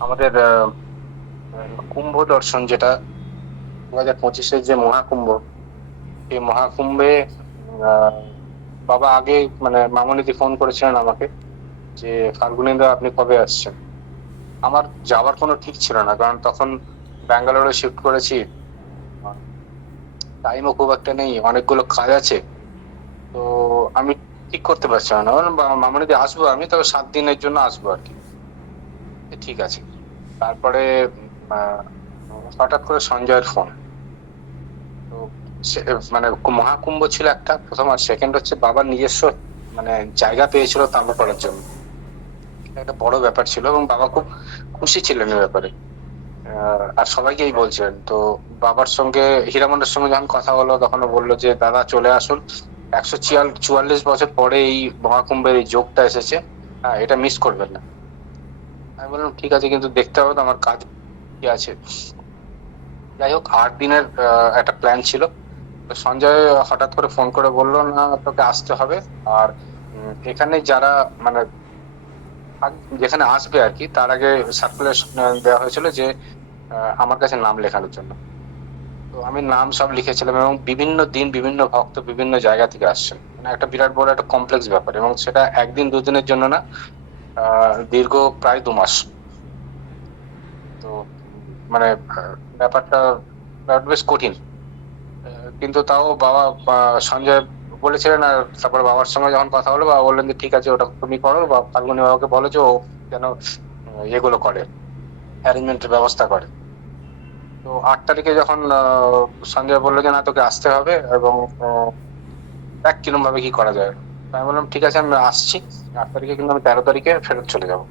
আমাদের কুম্ভ দর্শন, যেটা 2025-এর যে মহাকুম্ভ, এই মহাকুম্ভে আহ, বাবা আগে মানে মামনিদি ফোন করেছিলেন আমাকে যে ফাল্গুনিদা আপনি কবে আসছেন। আমার যাওয়ার কোনো ঠিক ছিল না, কারণ তখন ব্যাঙ্গালোরে শিফট করেছি, টাইমও খুব একটা নেই, অনেকগুলো কাজ আছে। তো আমি ঠিক করতে পারছিলাম না, বললাম, মামনিদি আসবো আমি, তবে 7 দিনের জন্য আসবো আর কি। ঠিক আছে। তারপরে আহ, হঠাৎ করে সঞ্জয়ের ফোন। তো সে মানে মহাকুম্ভ ছিল একটা প্রথম, আর সেকেন্ড হচ্ছে বাবার নিজস্ব মানে জায়গা পেয়েছিল তাম্র করার জন্য। এটা একটা বড় ব্যাপার ছিল এবং বাবা খুব খুশি ছিলেন এ ব্যাপারে। আর সবাইকেই বলছিলেন। তো বাবার সঙ্গে হীরামন্ডের সঙ্গে যখন কথা হলো, তখন ও বললো যে দাদা চলে আসুন, 144 বছর পরে এই মহাকুম্ভের এই যোগটা এসেছে, হ্যাঁ এটা মিস করবেন না। আমি বললাম ঠিক আছে, কিন্তু দেখতে হবে তো আমার কাজ কি আছে। যাই হোক, 8 দিনের একটা প্ল্যান ছিল। তো সঞ্জয় হঠাৎ করে ফোন করে বললো না তোকে আসতে হবে। আর এখানে যারা মানে যেখানে আসবে আর কি, তার আগে সার্কুলার দেওয়া হয়েছিল যে আমার কাছে নাম লেখানোর জন্য। তো আমি নাম সব লিখেছিলাম, এবং বিভিন্ন দিন বিভিন্ন ভক্ত বিভিন্ন জায়গা থেকে আসছেন, মানে একটা বিরাট বড় একটা কমপ্লেক্স ব্যাপার, এবং সেটা একদিন দুদিনের জন্য না, দীর্ঘ প্রায় 2 মাস। তো মানে ব্যাপারটা ব্যাপারটা বেশ কঠিন। কিন্তু তাও বাবা সঞ্জয় বলেছিলেন। আর তারপর বাবার সঙ্গে যখন কথা হলো, বাবা বললেন যে ঠিক আছে, ওটা তুমি করো, বা ফাল্গুনি বাবাকে বলো যে ও যেন এগুলো করে, অ্যারেঞ্জমেন্টের ব্যবস্থা করে। তো 8 তারিখে যখন সঞ্জয় বললো যে না তোকে আসতে হবে, এবং দেখ কিরম ভাবে কি করা যায়। তো আমি বললাম ঠিক আছে, আমি আসছি 8 তারিখে, কিন্তু আমি 13 তারিখে ফেরত চলে যাবো।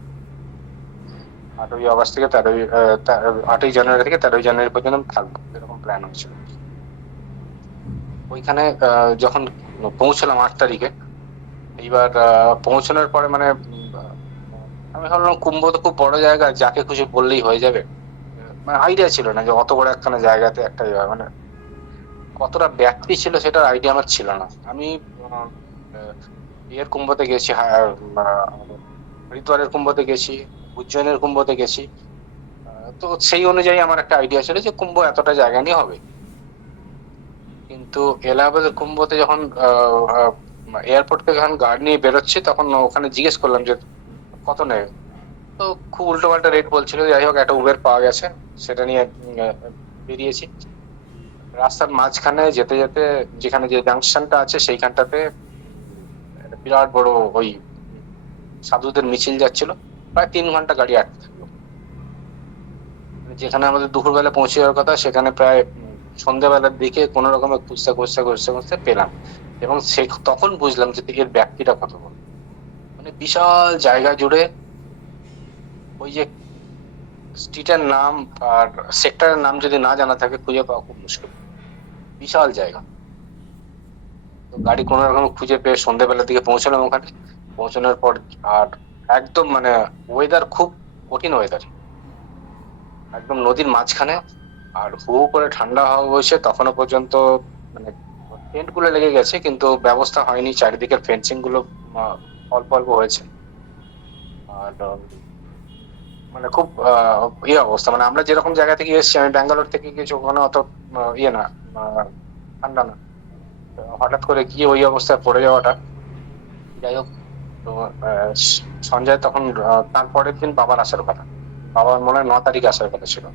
8ই আগস্ট থেকে 8ই জানুয়ারি থেকে 13ই জানুয়ারি পর্যন্ত আমি থাকবো, এরকম প্ল্যান হয়েছিল। ওইখানে যখন পৌঁছলাম 8 তারিখে, এইবার পৌঁছানোর পরে মানে আমি ভাবলাম কুম্ভ তো খুব বড় জায়গা, যাকে খুশি বললেই হয়ে যাবে। মানে আইডিয়া ছিল না যে অত বড় একখানা জায়গাতে একটা মানে কতটা ব্যাপ্তি ছিল সেটার আইডিয়া আমার ছিল না। আমি আহ, আহ, ইয়ের কুম্ভতে গেছি, আমাদের হরিদ্বারের কুম্ভতে গেছি, উজ্জয়নের কুম্ভতে গেছি। তো সেই অনুযায়ী আমার একটা আইডিয়া ছিল যে কুম্ভ এতটা জায়গা নিয়ে হবে। কিন্তু এলাহাবাদের কুম্ভতে যখন এয়ারপোর্ট থেকে যখন গার্ড নিয়ে বেরোচ্ছি, তখন ওখানে জিজ্ঞেস করলাম যে কত নেবে। তো খুব উল্টো পাল্টা রেট বলছিল। যাই হোক, একটা উবের পাওয়া গেছে, সেটা নিয়ে বেরিয়েছি। রাস্তার মাঝখানে যেতে যেতে যেখানে যে জাংশনটা আছে সেইখানটাতে একটা বিরাট বড় ওই সাধুদের মিছিল যাচ্ছিল। প্রায় 3 ঘন্টা গাড়ি আটকে থাকলো। মানে যেখানে আমাদের দুপুরবেলা পৌঁছে যাওয়ার কথা, সেখানে প্রায় সন্ধ্যাবেলার দিকে কোনো রকমে খুঁজতে খুঁজতে খুঁজতে খুঁজতে পেলাম। এবং সে তখন বুঝলাম যে এর ব্যাপ্তিটা কত বড়। মানে বিশাল জায়গা জুড়ে, ওই যে স্ট্রিটের নাম আর সেক্টরের নাম যদি না জানা থাকে, খুঁজে পাওয়া খুব মুশকিল। বিশাল জায়গা। তো গাড়ি কোনো রকম খুঁজে পেয়ে সন্ধ্যাবেলার দিকে পৌঁছলাম ওখানে। পৌঁছানোর পর আর একদম মানে ওয়েদার খুব কঠিন ওয়েদার, একদম নদীর মাঝখানে। আর হু হু করে ঠান্ডা হাওয়া বইছে তখনো পর্যন্ত। মানে টেন্ট গুলো লেগে গেছে, কিন্তু ব্যবস্থা হয়নি, চারিদিকের ফেন্সিং গুলো আহ, অল্প অল্প হয়েছে। আর মানে খুব ইয়ে অবস্থা। মানে আমরা যেরকম জায়গা থেকে এসেছি, আমি ব্যাঙ্গালোর থেকে গেছি, ওখানে অত ইয়ে না, আহ, ঠান্ডা না। তো হঠাৎ করে গিয়ে ওই অবস্থায় পড়ে যাওয়াটা। যাই হোক, তো সঞ্জয় তখন তার পরের দিন বাবার আসার কথা। বাবার মনে হয় 9 তারিখে আসার কথা ছিল।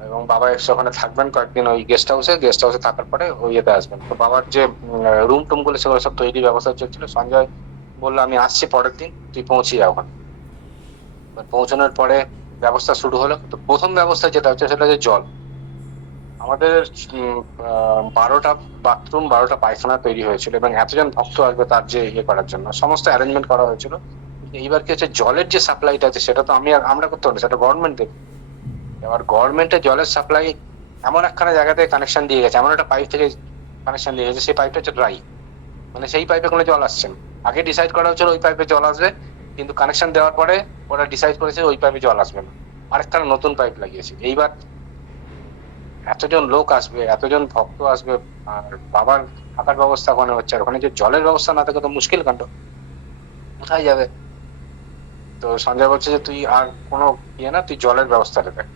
এবং বাবা এসে ওখানে থাকবেন কয়েকদিন ওই গেস্ট হাউসে থাকার পরে ওই ইয়েতে আসবেন। তো বাবার যে রুম টুম গুলো সেগুলো সব তৈরি ব্যবস্থা চলছিল। সঞ্জয় বললো আমি আসছি পরের দিন, তুই পৌঁছে যা ওখানে। এবার পৌঁছানোর পরে ব্যবস্থা শুরু হলো। তো প্রথম ব্যবস্থা যেটা হচ্ছে সেটা হচ্ছে জল। আমাদের 12টা বাথরুম, 12টা পায়খানা তৈরি হয়েছিল, এবং এতজন ভক্ত আসবে তার যে ইয়ে করার জন্য সমস্ত অ্যারেঞ্জমেন্ট করা হয়েছিল। কিন্তু এইবার কি হচ্ছে, জলের যে সাপ্লাইটা আছে সেটা তো আমরা করতে পারবো না, সেটা গভর্নমেন্ট দেবে। এবার গভর্নমেন্টের জলের সাপ্লাই এমন একখানা জায়গা থেকে কানেকশন দিয়ে গেছে, এমন একটা পাইপ থেকে কানেকশন দিয়ে গেছে, সেই পাইপটা হচ্ছে ড্রাই। মানে সেই পাইপে কোনো জল আসছে না। আগে ডিসাইড করা হচ্ছিল ওই পাইপে জল আসবে, কিন্তু কানেকশন দেওয়ার পরে ওরা ডিসাইড করেছে ওই পাইপে জল আসবে না, আরেকটা নতুন পাইপ লাগিয়েছে। এইবার এতজন লোক আসবে, এতজন ভক্ত আসবে, আর বাবার থাকার ব্যবস্থা ওখানে হচ্ছে, আর ওখানে যে জলের ব্যবস্থা না থাকে তো মুশকিল কাণ্ড, কোথায় যাবে। তো সঞ্জয় বলছে যে তুই আর কোনো না, তুই জলের ব্যবস্থাটা দেখ।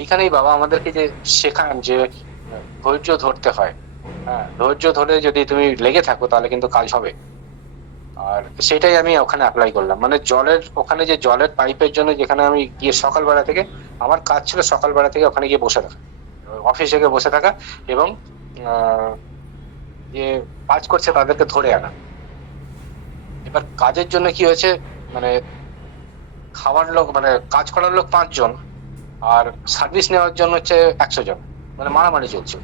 এইখানেই বাবা আমাদেরকে যে শেখান যে ধৈর্য ধরতে হয়। হ্যাঁ, ধৈর্য ধরে যদি তুমি লেগে থাকো তাহলে কিন্তু কাজ হবে। আর সেটাই আমি ওখানে অ্যাপ্লাই করলাম, মানে জলের ওখানে যে জলের পাইপের জন্য যেখানে আমি গিয়ে সকালবেলা থেকে, আমার কাজ ছিল সকালবেলা থেকে ওখানে গিয়ে বসে থাকা, অফিসে গিয়ে বসে থাকা, এবং যে কাজ করছে তাদেরকে ধরে আনা। এবার কাজের জন্য কি হয়েছে, মানে খাওয়ার লোক, মানে কাজ করার লোক 5 জন, আর সার্ভিস নেওয়ার জন্য হচ্ছে 100 জন, মানে মারামারি চলছে।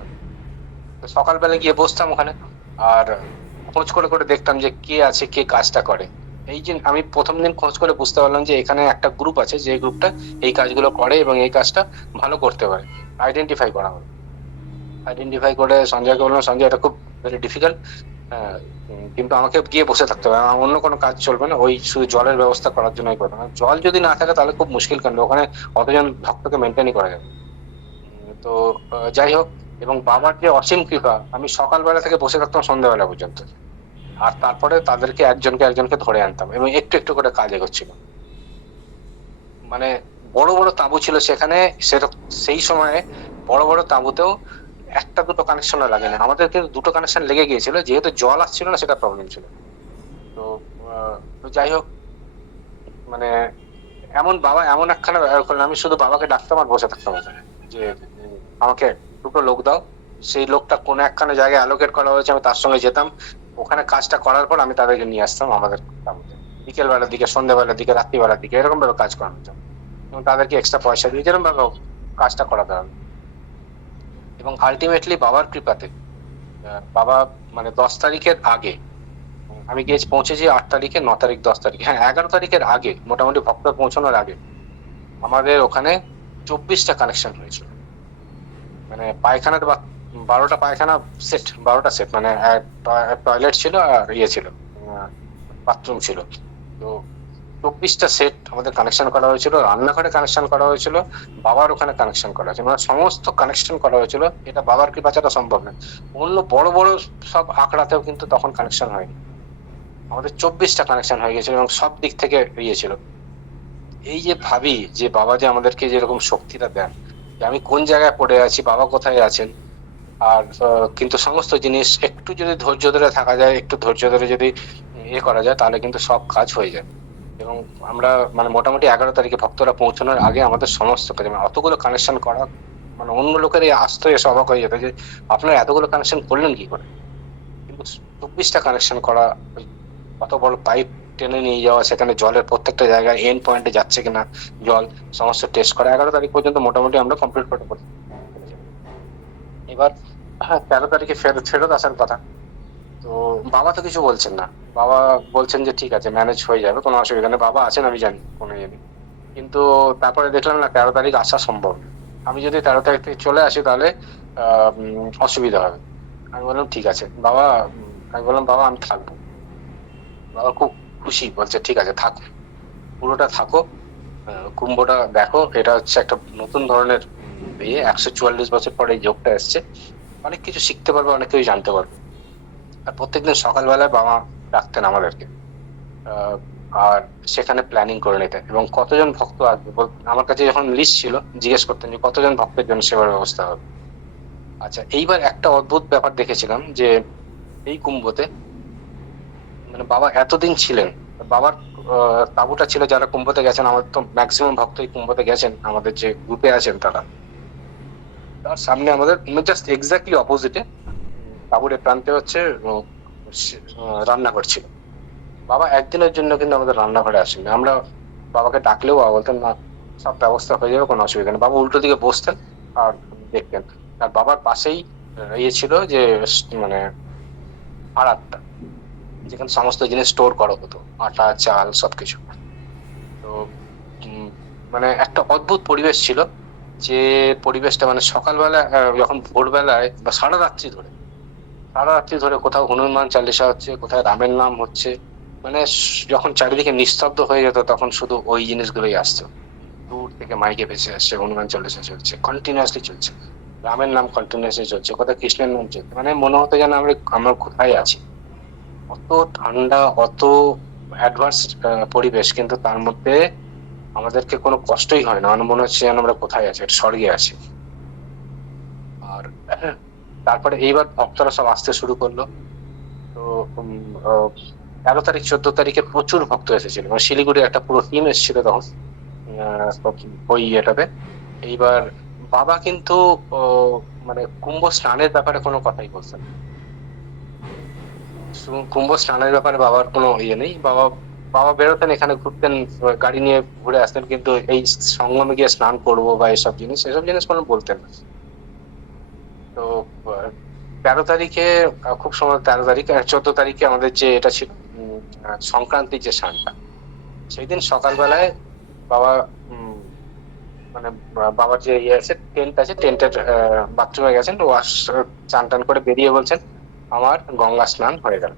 তো সকালবেলা গিয়ে বসতাম ওখানে, আর খোঁজ করে করে দেখতাম যে কে আছে, কে কাজটা করে। এই যে আমি প্রথম দিন খোঁজ করে বুঝতে পারলাম যে এখানে একটা গ্রুপ আছে, যে গ্রুপটা এই কাজগুলো করে এবং এই কাজটা ভালো করতে পারে। আইডেন্টিফাই করা হলো, আইডেন্টিফাই করে সঞ্জয়কে বললাম, সঞ্জয় এটা খুব ভেরি ডিফিকাল্ট, কিন্তু আমাকে গিয়ে বসে থাকতে হবে, আমার অন্য কোনো কাজ চলবে না, ওই শুধু জলের ব্যবস্থা করার জন্যই করবে না। জল যদি না থাকে তাহলে খুব মুশকিল, কাণ্ড ওখানে অতজন ভক্তকে মেনটেনই করা যাবে। তো যাই হোক, এবং বাবার যে অসীম কৃপা, আমি সকালবেলা থেকে বসে থাকতাম সন্ধ্যাবেলা পর্যন্ত, আর তারপরে তাদেরকে একজনকে একজনকে ধরে আনতাম, এবং একটু একটু করে কাজ এগোচ্ছিল। মানে বড় বড় তাঁবু ছিল সেখানে, সেই সময়ে বড় বড় তাঁবুতেও একটা দুটো কানেকশন লাগে না, আমাদের কিন্তু দুটো কানেকশন লেগে গিয়েছিল, যেহেতু জল আসছিল না সেটা প্রবলেম ছিল। তো যাই হোক, মানে এমন বাবা এমন একখানা ব্যবহার করলেন, আমি শুধু বাবাকে ডাকতাম আর বসে থাকতাম ওখানে, যে আমাকে দুটো লোক দাও। সেই লোকটা কোন একখানে জায়গায় অ্যালোকেট করা হয়েছে, আমি তার সঙ্গে যেতাম, ওখানে কাজটা করার পর আমি তাদেরকে নিয়ে আসতাম আমাদের তাঁবুতে। বিকেল বেলার দিকে, সন্ধ্যাবেলার দিকে, রাত্রিবেলার দিকে এরকম ভাবে কাজ করানো হতো, এবং তাদেরকে এক্সট্রা পয়সা দিয়ে যেরকম ভাবে কাজটা করাতে হবে। এবং আলটিমেটলি বাবার কৃপাতে বাবা, মানে 10 তারিখের আগে, আমি গিয়ে পৌঁছেছি 8 তারিখে, 9 তারিখ, 10 তারিখ, হ্যাঁ 11 তারিখের আগে, মোটামুটি ভক্ত পৌঁছানোর আগে আমাদের ওখানে 24টা কানেকশন হয়েছিল। মানে পায়খানার 12টা পায়খানা সেট, 12টা সেট, মানে টয়লেট ছিল আর ইয়ে ছিল, বাথরুম ছিল। তো 24টা সেট আমাদের কানেকশন করা হয়েছিল, রান্নাঘরে কানেকশন করা হয়েছিল, বাবার ওখানে কানেকশন করা হয়েছিল, মানে সমস্ত কানেকশন করা হয়েছিল। এটা বাবার কৃপা ছাড়া সম্ভব না। অন্য বড় বড় সব আঁকড়াতেও কিন্তু তখন কানেকশন হয়নি, আমাদের 24টা কানেকশন হয়ে গেছিল, এবং সব দিক থেকে ইয়ে ছিল। এই যে ভাবি যে বাবা যে আমাদেরকে যেরকম শক্তিটা দেন, যে আমি কোন জায়গায় পড়ে আছি, বাবা কোথায় আছেন, আর কিন্তু সমস্ত জিনিস একটু যদি ধৈর্য ধরে থাকা যায়, একটু ধৈর্য ধরে যদি ইয়ে করা যায়, তাহলে কিন্তু সব কাজ হয়ে যায়। এবং আমরা মানে মোটামুটি 11 তারিখে ভক্তরা পৌঁছানোর আগে আমাদের সমস্ত কাজ, মানে অতগুলো কানেকশন করা, মানে অন্য লোকের এই আসতো এসে অবাক হয়ে যেত যে আপনারা এতগুলো কানেকশন করলেন কি করে। কিন্তু 24টা কানেকশন করা, অত বড় পাইপ টেনে নিয়ে যাওয়া, সেখানে জলের প্রত্যেকটা জায়গায় এন্ড পয়েন্টে যাচ্ছে কিনা জল, সমস্ত টেস্ট করা, 11 তারিখ পর্যন্ত মোটামুটি আমরা কমপ্লিট করতে পারি। এবার হ্যাঁ 13 তারিখে ফেরত আসার কথা। তো বাবা তো কিছু বলছেন না, বাবা বলছেন যে ঠিক আছে, ম্যানেজ হয়ে যাবে, কোনো অসুবিধা নেই, বাবা আছেন আমি জানি, কোনো ইয়ে নেই। কিন্তু তারপরে দেখলাম না 13 তারিখ আসা সম্ভব না। আমি যদি 13 তারিখ থেকে চলে আসি তাহলে অসুবিধা হবে। আমি বললাম ঠিক আছে বাবা, আমি বললাম বাবা আমি থাকবো। বাবা খুব খুশি, বলছে ঠিক আছে থাকো, পুরোটা থাকো, কুম্ভটা দেখো, এটা হচ্ছে একটা নতুন ধরনের ইয়ে, 144 বছর পরে এই যোগটা এসছে, অনেক কিছু শিখতে পারবে, অনেক কিছু জানতে পারবে। আর প্রত্যেকদিন সকালবেলায় বাবা ডাকতেন আমাদেরকে, আর সেখানে প্ল্যানিং করে নিতেন, এবং কতজন ভক্ত আসবে আমার কাছে যখন লিস্ট ছিল, জিজ্ঞেস করতেন যে কতজন ভক্তের জন্য সেবার ব্যবস্থা হবে। আচ্ছা, এইবার একটা অদ্ভুত ব্যাপার দেখেছিলাম, যে এই কুম্ভতে, মানে বাবা এতদিন ছিলেন, বাবার তাঁবুটা ছিল, যারা কুম্ভতে গেছেন, আমাদের তো ম্যাক্সিমাম ভক্তই কুম্ভতে গেছেন, আমাদের যে গ্রুপে আছেন তারা, তার সামনে আমাদের জাস্ট এক্স্যাক্টলি অপোজিটে তাঁবুর প্রান্তে হচ্ছে রান্নাঘর ছিল। বাবা একদিনের জন্য কিন্তু আমাদের রান্নাঘরে আসেন, আমরা বাবাকে ডাকলেও বাবা বলতেন না, সব ব্যবস্থা হয়ে যাবে, কোনো অসুবিধা নেই। বাবা উল্টো দিকে বসতেন আর দেখতেন। আর বাবার পাশেই ইয়ে ছিল, যে মানে আড়াতটা, যেখানে সমস্ত জিনিস স্টোর করা হতো, আটা চাল সবকিছু। তো মানে একটা অদ্ভুত পরিবেশ ছিল, যে পরিবেশটা মানে সকালবেলা যখন ভোরবেলায় বা সারা রাত্রি ধরে কোথাও হনুমান চালিসা হচ্ছে, কোথায় রামের নাম হচ্ছে, মানে যখন চারিদিকে নিস্তব্ধ হয়ে যেত তখন শুধু ওই জিনিসগুলোই আসতো। দূর থেকে মাইকে ভেসে আসছে, হনুমান চালিসা চলছে, কন্টিনিউয়াসলি চলছে, রামের নাম কন্টিনিউয়াসলি চলছে, কোথায় কৃষ্ণের নাম চলছে, মানে মনে হতো যেন আমরা কোথায় আছি। অত ঠান্ডা, অত অ্যাডভান্স পরিবেশ, কিন্তু তার মধ্যে আমাদেরকে কোনো কষ্টই হয় না, আমার মনে হচ্ছে যেন আমরা কোথায় আছি, স্বর্গে আছি। আর তারপরে এইবার ভক্তরা সব আসতে শুরু করলো। তো 13 তারিখ 14 তারিখে প্রচুর ভক্ত এসেছিল, মানে শিলিগুড়ির একটা পুরো টিম এসেছিল তখন ওই ইয়েটাতে। এইবার বাবা কিন্তু মানে কুম্ভ স্নানের ব্যাপারে কোনো কথাই বলছেন না। কুম্ভ স্নানের ব্যাপারে বাবার কোনো ইয়ে নেই। বাবা বাবা বেরোতেন, এখানে ঘুরতেন, গাড়ি নিয়ে ঘুরে আসতেন, কিন্তু এই সঙ্গমে গিয়ে স্নান করবো বা এসব জিনিস কোনো বলতেন না। তো 13 তারিখে খুব সময় 13 তারিখ 14 তারিখে আমাদের যে এটা ছিল সংক্রান্তির যে স্নানটা, সেই দিন সকালবেলায় বাবা মানে বাবার যে ইয়ে আছে, টেন্ট আছে, টেন্টের বাথরুমে গেছেন, চান টান করে বেরিয়ে বলছেন আমার গঙ্গা স্নান হয়ে গেল।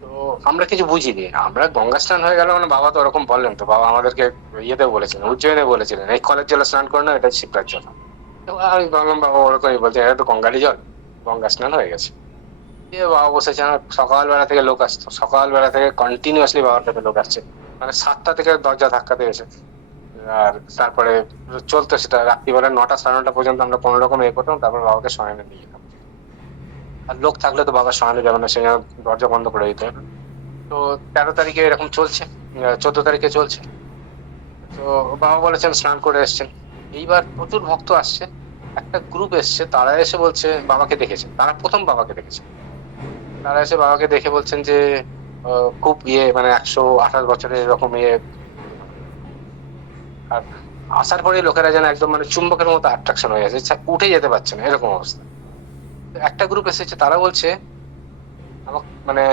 তো আমরা কিছু বুঝিনি, আমরা গঙ্গা স্নান হয়ে গেল মানে বাবা তো ওরকম বললেন, তো বাবা আমাদেরকে ইয়েতে বলেছিলেন, উজ্জয়নে বলেছিলেন এই কলের জলে স্নান করে না, এটা শিবরাজ জল। তো আমি ভাবলাম বাবা ওরকমই বলছেন, এটা তো গঙ্গারই জল, গঙ্গা স্নান হয়ে গেছে। দিয়ে বাবা বসেছে, সকালবেলা থেকে লোক আসতো, সকালবেলা থেকে কন্টিনিউয়াসলি বাবার কাছে লোক আসছে, মানে 7টা থেকে দরজা ধাক্কাতে এসে। আর তারপরে চলতো সেটা রাত্রিবেলা 9টা 9:30 পর্যন্ত আমরা কোনো রকম এ করতাম, তারপর বাবাকে শয়নে নিয়ে যেতাম। আর লোক থাকলে তো বাবা শয়নে যাবে না, সে দরজা বন্ধ করে দিতে হবে। তো 13 তারিখে এরকম চলছে, 14 তারিখে চলছে। তো বাবা বলেছেন স্নান করে এসছেন। এইবার প্রচুর ভক্ত আসছে, একটা গ্রুপ এসছে, তারা এসে বলছে বাবাকে দেখেছে, তারা প্রথম বাবাকে দেখেছে। তারা এসে বাবাকে দেখে বলছেন যে খুব ইয়ে, মানে 128 বছরের এরকম ইয়ে। আর আসার পরে লোকেরা যেন একদম মানে চুম্বকের মতো অ্যাট্রাকশন হয়ে গেছে, উঠে যেতে পারছে না, এরকম অবস্থা। একটা গ্রুপ এসেছে, তারা বলছে আমাকে, মানে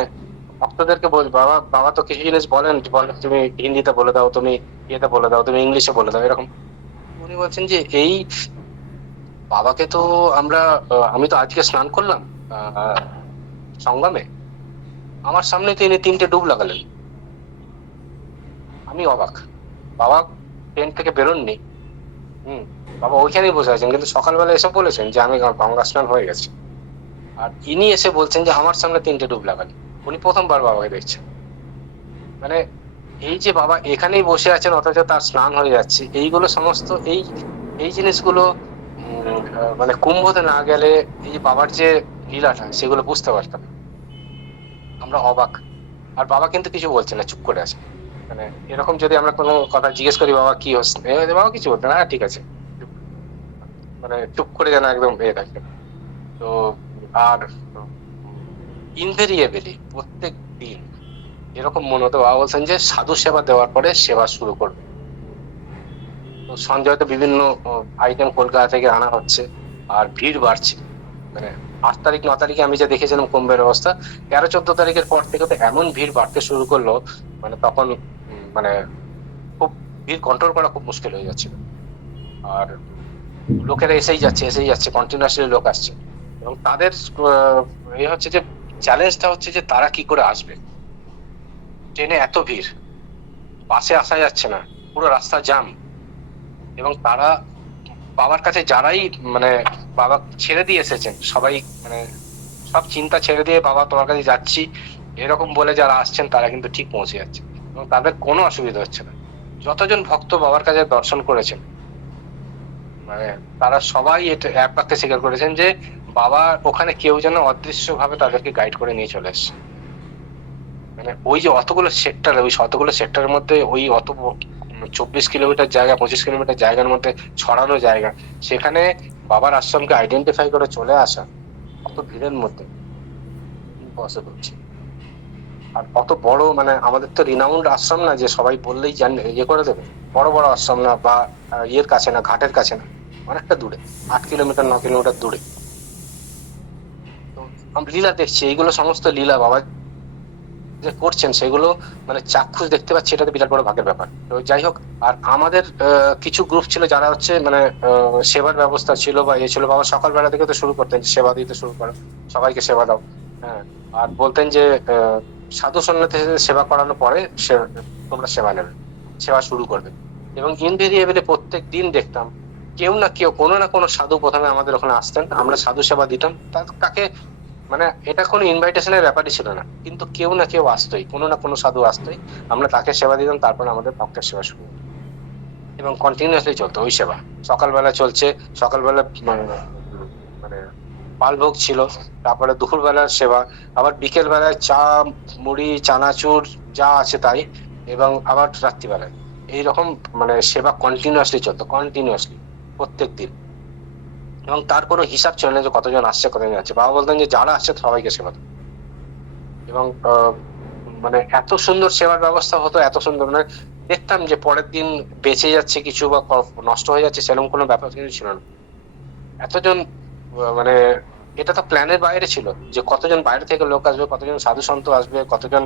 ভক্তদেরকে বল, বাবা বাবা তো কিছু জিনিস বলেন, তুমি হিন্দিতে বলে দাও, তুমি ইয়েতে বলে দাও, তুমি ইংলিশে বলে দাও, এরকম। উনি বলছেন যে এই বাবাকে তো আমরা আমি তো আজকে স্নান করলাম সঙ্গমে, আমার সামনে তো ইনি 3টে ডুব লাগালেন। আমি অবাক। বাবা ট্রেন থেকে বেরোননি, বাবা ওইখানেই বসে আছেন, কিন্তু সকালবেলা এসে বলেছেন যে আমি গঙ্গা স্নান হয়ে গেছে। আর ইনি এসে বলছেন যে আমার সামনে 3টে ডুব লাগালেন। উনি প্রথমবার বাবাকে দেখছেন। মানে এই যে বাবা এখানেই বসে আছেন অথচ তার স্নান হয়ে যাচ্ছে, এইগুলো সমস্ত এই এই জিনিসগুলো মানে কুম্ভতে না গেলে এই যে বাবার যে লীলাটা, সেগুলো বুঝতে পারতাম। আমরা অবাক। আর বাবা কিন্তু কিছু বলছে না, চুপ করে আছে। মানে এরকম যদি আমরা কোনো কথা জিজ্ঞেস করি বাবা কি হচ্ছে, বাবা কিছু বলতে না, ঠিক আছে, মানে চুপ করে যেন একদম থাকে। তো আর ইনভেরিয়েবলি প্রত্যেক দিন এরকম মনে হতো, বাবা বলছেন যে সাধু সেবা দেওয়ার পরে সেবা শুরু করবে। তো সঞ্জয় তো বিভিন্ন আইটেম কলকাতা থেকে আনা হচ্ছে, আর ভিড় বাড়ছে। মানে 8 তারিখ 9 তারিখে আমি যে দেখেছিলাম কুম্ভের অবস্থা, 13 14 তারিখের পর থেকে তো এমন ভিড় বাড়তে শুরু করলো, মানে তখন মানে খুব ভিড় কন্ট্রোল করা খুব মুশকিল হয়ে যাচ্ছিল। আর লোকেরা এসেই যাচ্ছে, কন্টিনিউয়াসলি লোক আসছে। এবং তাদের এই হচ্ছে যে চ্যালেঞ্জটা হচ্ছে যে তারা কি করে আসবে, ট্রেনে এত ভিড়, বাসে আসা যাচ্ছে না, পুরো রাস্তা জ্যাম। এবং তারা বাবার কাছে যারাই মানে বাবা ছেড়ে দিয়ে এসেছেন, সবাই মানে সব চিন্তা ছেড়ে দিয়ে বাবা তোমার কাছে যাচ্ছি এরকম বলে যারা আসছেন, তারা কিন্তু ঠিক পৌঁছে যাচ্ছে এবং তাদের কোনো অসুবিধা হচ্ছে না। যতজন ভক্ত বাবার কাছে দর্শন করেছেন, মানে তারা সবাই এটা এক বাক্যে স্বীকার করেছেন যে বাবা ওখানে কেউ যেন অদৃশ্য ভাবে তাদেরকে গাইড করে নিয়ে চলে এসছে। মানে ওই যে অতগুলো সেক্টর, ওই শতগুলো সেক্টরের মধ্যে ওই অত 24 কিলোমিটার জায়গা, 25 কিলোমিটার জায়গার মধ্যে ছড়ানো জায়গা, সেখানে বাবার আশ্রমকে আইডেন্টিফাই করে চলে আসা অত ভিড়ের মধ্যে ইম্পসিবল ছিল। আর অত বড়, মানে আমাদের তো রিনাউন্ড আশ্রম না যে সবাই বললেই জানে ইয়ে করে দেবে, বড় বড় আশ্রম না, বা ইয়ের কাছে না, ঘাটের কাছে না, অনেকটা দূরে, 8 কিলোমিটার 9 কিলোমিটার দূরে। তো আমি লীলা দেখছি, এইগুলো সমস্ত লীলা বাবা যে করছেন, সেগুলো মানে চাক্ষুষ দেখতে পাচ্ছি, এটা তো বিরাট বড় ভাগের ব্যাপার। তো যাই হোক, আর আমাদের কিছু গ্রুপ ছিল যারা হচ্ছে মানে সেবার ব্যবস্থা ছিল বা ছিল, বাবা সকালবেলা থেকে তো শুরু করতেন সেবা দিতে শুরু করো, সবাইকে সেবা দাও। হ্যাঁ, আর বলতেন যে সাধু সন্ন্যাসী সেবা করানোর পরে তোমরা সেবা নেবে, সেবা শুরু করবে। এবং ইনভেরিয়েবলি প্রত্যেক দিন দেখতাম কেউ না কেউ, কোনো না কোনো সাধু প্রথমে আমাদের ওখানে আসতেন, আমরা সাধু সেবা দিতাম, তাকে মানে এটা কোনো ইনভাইটেশনের ব্যাপারই ছিল না, কিন্তু কেউ না কেউ আসতোই, কোনো না কোনো সাধু আসতোই, আমরা তাকে সেবা দিতাম, তারপর আমাদের ভক্তের সেবা শুরু হতো। এবং কন্টিনিউয়াসলি চলতো ওই সেবা। সকালবেলা চলছে, সকালবেলা মানে পালভোগ ছিল, তারপরে দুপুরবেলার সেবা, আবার বিকেল বেলায় চা, মুড়ি, চানাচুর যা আছে তাই, এবং আবার রাত্রিবেলায় এইরকম মানে সেবা কন্টিনিউয়াসলি চলতো, কন্টিনিউয়াসলি প্রত্যেক দিন। এবং তার কোনো হিসাব ছিল না যে কতজন আসছে কতজন যাচ্ছে। বাবা বলতেন যে যারা আসছে সবাইকে সেবা দাও। এবং মানে এত সুন্দর সেবার ব্যবস্থা হতো, এত সুন্দর, মানে দেখতাম যে পরের দিন বেঁচে যাচ্ছে কিছু বা নষ্ট হয়ে যাচ্ছে সেরকম কোনো ব্যাপার কিছু ছিল না। এতজন মানে এটা তো প্ল্যানের বাইরে ছিল, যে কতজন বাইরে থেকে লোক আসবে, কতজন সাধু সন্ত আসবে, কতজন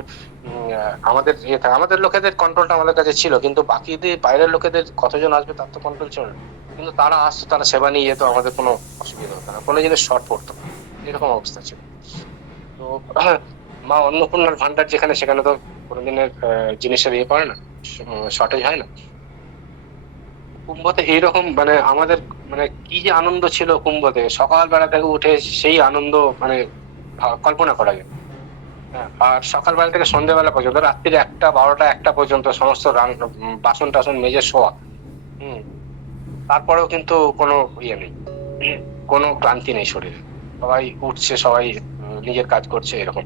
আমাদের আমাদের লোকেদের কন্ট্রোলটা আমাদের কাছে ছিল, কিন্তু বাকিদের বাইরের লোকেদের কতজন আসবে তার তো কন্ট্রোল ছিল না। কিন্তু তারা আসতো, তারা সেবা নিয়ে যেত, আমাদের কোনো অসুবিধা হতো না, কোনো জিনিস শর্ট পড়তো না, এরকম অবস্থা ছিল। তো মা অন্নপূর্ণার ভান্ডার যেখানে, সেখানে তো কোনোদিনের জিনিসের ইয়ে পড়ে না, শর্টেজ হয় না। কুম্ভতে এইরকম মানে আমাদের মানে কি যে আনন্দ ছিল কুম্ভতে, সকালবেলা থেকে উঠে সেই আনন্দ মানে কল্পনা করা যায়। হ্যাঁ, আর সকালবেলা থেকে সন্ধ্যেবেলা পর্যন্ত, রাত্রির 1টা 12টা 1টা পর্যন্ত সমস্ত বাসন টাসন মেজে শোয়া। হম। তারপরেও কিন্তু কোনো ইয়ে নেই, কোনো ক্লান্তি নেই শরীরে, সবাই উঠছে, সবাই নিজের কাজ করছে এরকম।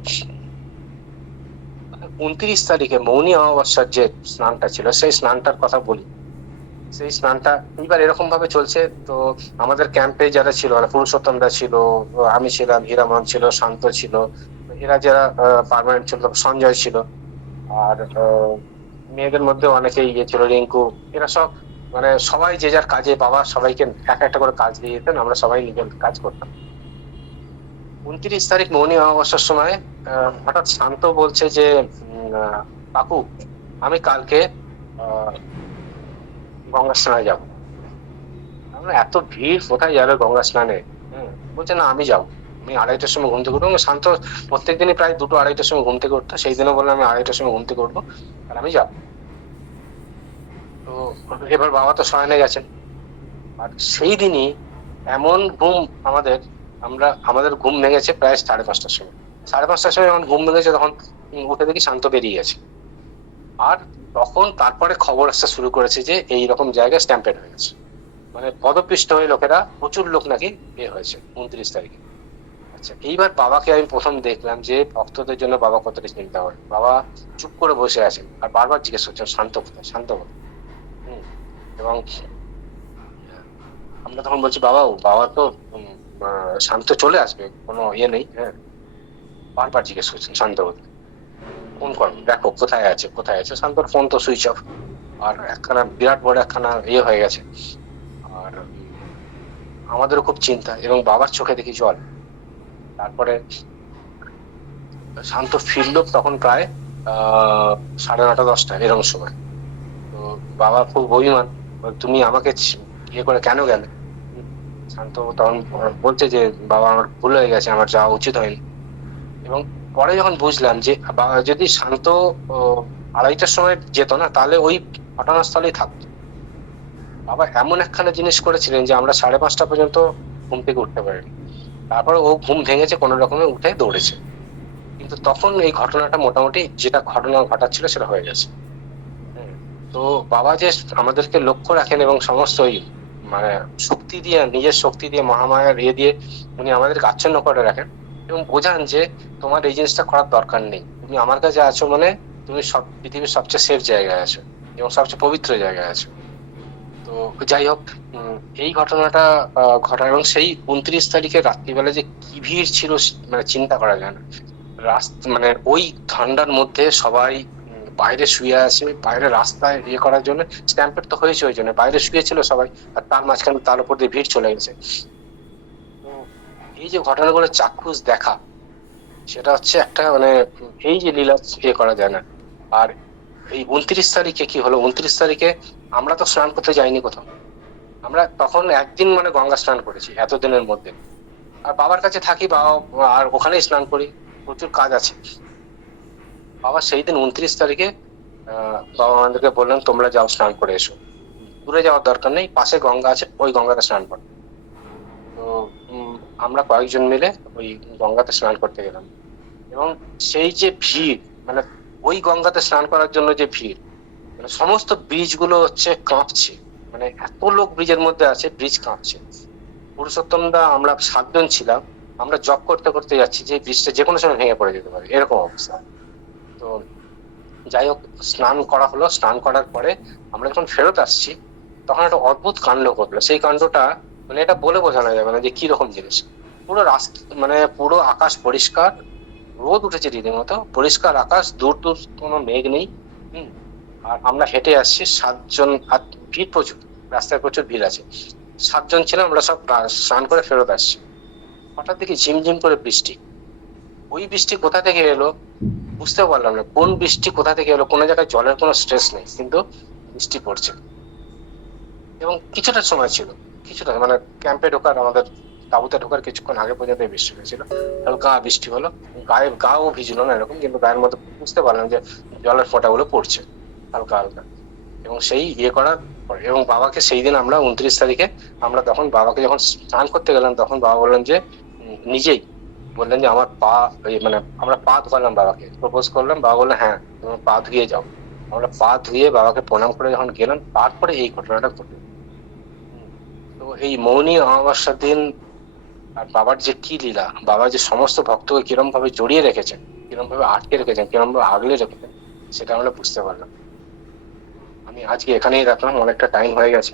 29 তারিখে মৌনী অমাবস্যার যে স্নানটা ছিল, সেই স্নানটার কথা বলি। সেই স্নানটা এবার এরকম ভাবে চলছে। তো আমাদের ক্যাম্পে যারা ছিল, মানে পুরুষোত্তম দা ছিল, আমি ছিলাম, হীরামন ছিল, শান্ত ছিল, এরা যারা পার্মানেন্ট ছিল, সঞ্জয় ছিল, আর মেয়েদের মধ্যে অনেকেই ইয়ে ছিল, রিঙ্কু, এরা সব মানে সবাই যে যার কাজে, বাবা সবাইকে একটা একটা করে কাজ দিয়ে দিতেন, আমরা সবাই নিজের কাজ করতাম। 29 তারিখ মৌনী অমাবস্যার সময় হঠাৎ শান্ত বলছে যে কাকু, আমি কালকে গঙ্গা স্নানে যাবো। আমরা এত ভিড়, কোথায় যাবে গঙ্গা স্নানে? বলছে না আমি যাবো, আমি 2:30টার সময় ঘুম থেকে উঠবো। শান্ত প্রত্যেকদিনই প্রায় 2টো 2:30টার সময় ঘুম থেকে উঠতো, সেই দিনও বললাম আমি 2:30টার সময় ঘুম থেকে উঠবো আর আমি যাবো। তো এবার বাবা তো শয়নে গেছেন। আর সেই দিনই এমন ঘুম আমাদের, আমাদের ঘুম ভেঙেছে প্রায় 5:30টার সময়। 5:30টার সময় যখন ঘুম ভেঙেছে, তখন উঠে দেখি শান্ত বেরিয়ে গেছে। আর তখন তারপরে খবর আসতে শুরু করেছে যে এইরকম জায়গায় স্ট্যাম্পেড হয়ে গেছে, মানে পদপিষ্ট হয়ে লোকেরা, প্রচুর লোক নাকি বের হয়েছে 29 তারিখে। আচ্ছা, এইবার বাবাকে আমি প্রথম দেখলাম যে ভক্তদের জন্য বাবা কতটা চিন্তা করে। বাবা চুপ করে বসে আছেন আর বারবার জিজ্ঞেস করছেন শান্ত কোথায়, শান্ত কোথায়। হম। এবং আমরা তখন বলছি বাবা, বাবা তো শান্ত চলে আসবে, কোনো ইয়ে নেই। হ্যাঁ, বারবার জিজ্ঞেস করছেন শান্ত কোথায়, ফোন করো, দেখো কোথায় আছে, কোথায় আছে। শান্তর ফোন তো সুইচ অফ, আর একখানা বিরাট বড় একখানা ইয়ে হয়ে গেছে। আর আমাদেরও খুব চিন্তা, এবং বাবার চোখে দেখি জল। তারপরে শান্ত ফিরল তখন প্রায় 9:30 10টা এরকম সময়। তো বাবা খুব অভিমান, তুমি আমাকে ইয়ে করে কেন গেলে? শান্ত তখন বলছে যে বাবা আমার ভুল হয়ে গেছে, আমার যাওয়া উচিত হয়নি। এবং পরে যখন বুঝলাম যে যদি শান্ত 2:30টার সময় যেত না, তাহলে ওই ঘটনাস্থলেই থাকতো। বাবা এমন একখানা জিনিস করেছিলেন যে আমরা 5:30টা পর্যন্ত ঘুম থেকে উঠতে পারিনি। তারপরে ও ঘুম ভেঙেছে, কোনো রকমে উঠে দৌড়েছে। কিন্তু তখন এই ঘটনাটা মোটামুটি যেটা ঘটনা ঘটাচ্ছিল সেটা হয়ে গেছে। তো বাবা যে আমাদেরকে লক্ষ্য রাখেন এবং সমস্ত ওই মানে শক্তি দিয়ে, নিজের শক্তি দিয়ে, মহামায়ার ইয়ে দিয়ে উনি আমাদেরকে আচ্ছন্ন করে রাখেন, এবং বোঝান যে তোমার এই জিনিসটা করার দরকার নেই, তুমি আমার কাছে আছো মানে তুমি সব পৃথিবীর সবচেয়ে সেফ জায়গায় আছো এবং সবচেয়ে পবিত্র জায়গায় আছো। তো যাই হোক, এই ঘটনাটা ঘটা, এবং সেই 29 তারিখে রাত্রিবেলা যে কি ভিড় ছিল মানে চিন্তা করা যায় না। মানে ওই ঠান্ডার মধ্যে সবাই বাইরে শুয়ে আছে, বাইরে রাস্তায় ইয়ে করার জন্য, স্ট্যাম্পেড তো হয়েছে ওই জন্য বাইরে শুয়েছিল সবাই, আর তার মাঝখানে তার উপর দিয়ে ভিড় চলে গেছে। এই যে ঘটনাগুলো চাক্ষুষ দেখা, সেটা হচ্ছে একটা মানে এই যে লীলা ইয়ে করা যায় না। আর এই 29 তারিখে কি হলো, 29 তারিখে আমরা তো স্নান করতে যাইনি কোথাও। আমরা তখন একদিন মানে গঙ্গা স্নান করেছি এতদিনের মধ্যে। আর বাবার কাছে থাকি, বাবা আর ওখানেই স্নান করি, প্রচুর কাজ আছে। বাবা সেই দিন 29 তারিখে বাবা আমাদেরকে বললেন তোমরা যাও স্নান করে এসো, দূরে যাওয়ার দরকার নেই, পাশে গঙ্গা আছে, ওই গঙ্গাতে স্নান করো। তো আমরা কয়েকজন মিলে ওই গঙ্গাতে স্নান করতে গেলাম, এবং সেই যে ভিড়, মানে ওই গঙ্গাতে স্নান করার জন্য যে ভিড়, মানে সমস্ত ব্রিজ গুলো হচ্ছে কাঁপছে, মানে এত লোক ব্রিজের মধ্যে আছে, ব্রিজ কাঁপছে। পুরুষোত্তম দা আমরা 7 জন ছিলাম, আমরা জব করতে করতে যাচ্ছি যে ব্রিজটা যে কোনো সময় ভেঙে পড়ে যেতে পারে, এরকম অবস্থা। তো যাই হোক, স্নান করা হলো, স্নান করার পরে আমরা যখন ফেরত আসছি, তখন একটা অদ্ভুত কাণ্ড ঘটলো। সেই কাণ্ডটা মানে এটা বলে বোঝানো যাবে না যে কি রকম জিনিস। পুরো রাস্তা, মানে পুরো আকাশ পরিষ্কার, রোদ উঠেছে রীতিমতো, পরিষ্কার আকাশ, দূর দূর কোনো মেঘ নেই। হম। আর আমরা হেঁটে আসছি 7 জন, আর ভিড় প্রচুর, রাস্তায় প্রচুর ভিড় আছে। 7 জন ছিলাম, আমরা সব স্নান করে ফেরত আসছি। হঠাৎ দেখি ঝিমঝিম করে বৃষ্টি। ওই বৃষ্টি কোথা থেকে এলো বুঝতে পারলাম না, কোন বৃষ্টি কোথা থেকে এলো। কোনো জায়গায় জলের কোনো স্ট্রেস নেই, কিন্তু বৃষ্টি পড়ছে। এবং কিছুটা সময় ছিল, কিছুটা মানে ক্যাম্পে ঢোকার, আমাদের তাঁবুতে ঢোকার কিছুক্ষণ আগে পর্যন্ত এই বৃষ্টি হয়েছিল। হালকা বৃষ্টি হলো, গাও ভিজলো না এরকম, কিন্তু গায়ের মধ্যে বুঝতে পারলাম যে জলের ফোঁটাগুলো পড়ছে হালকা হালকা। এবং সেই করার পরে, এবং বাবাকে সেই দিন আমরা 29 তারিখে, আমরা তখন বাবাকে যখন স্নান করতে গেলাম, তখন বাবা বললেন যে নিজেই বললেন যে আমার পা, মানে আমরা পা ধোয়ালাম, বাবাকে প্রপোজ করলাম। বাবা বললেন হ্যাঁ তোমার পা ধুয়ে যাও। আমরা পা ধুয়ে বাবাকে প্রণাম করে যখন গেলাম, তারপরে এই ঘটনাটা ঘটলো। তো এই মৌনী অমাবস্যার দিন, আর বাবার যে কি লীলা, বাবা যে সমস্ত ভক্তকে কিরম ভাবে জড়িয়ে রেখেছেন, কিরম ভাবে আটকে রেখেছেন, কিরম ভাবে আগলে রেখেছেন, সেটা আমরা বুঝতে পারলাম। আমি আজকে এখানেই রাখলাম, অনেকটা টাইম হয়ে গেছে।